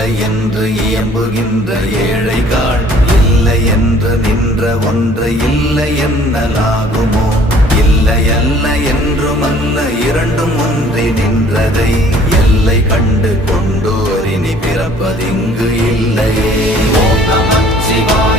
இல்லை என்று இயம்புகின்ற ஏழைகள், இல்லை என்று நின்ற ஒன்றை இல்லை என்னலாகுமோ? இல்லை அல்ல என்றும் அல்ல, இரண்டும் ஒன்றி நின்றதை எல்லை கண்டு கொண்டோர் இனி பிறப்பதிங்கு இல்லையே. ஓம் நம சிவாய.